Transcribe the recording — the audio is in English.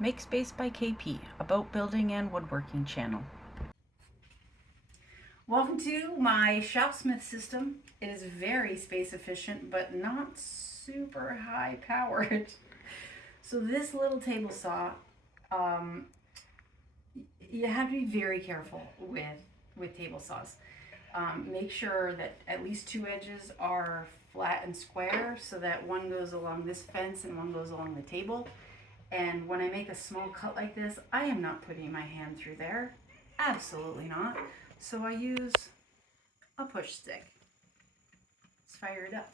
MakeSpace by KP, about building and woodworking channel. Welcome to my ShopSmith system. It is very space efficient, but not super high powered. So this little table saw, you have to be very careful with table saws. Make sure that at least two edges are flat and square so that one goes along this fence and one goes along the table. And when I make a small cut like this, I am not putting my hand through there. Absolutely not. So I use a push stick. Let's fire it up.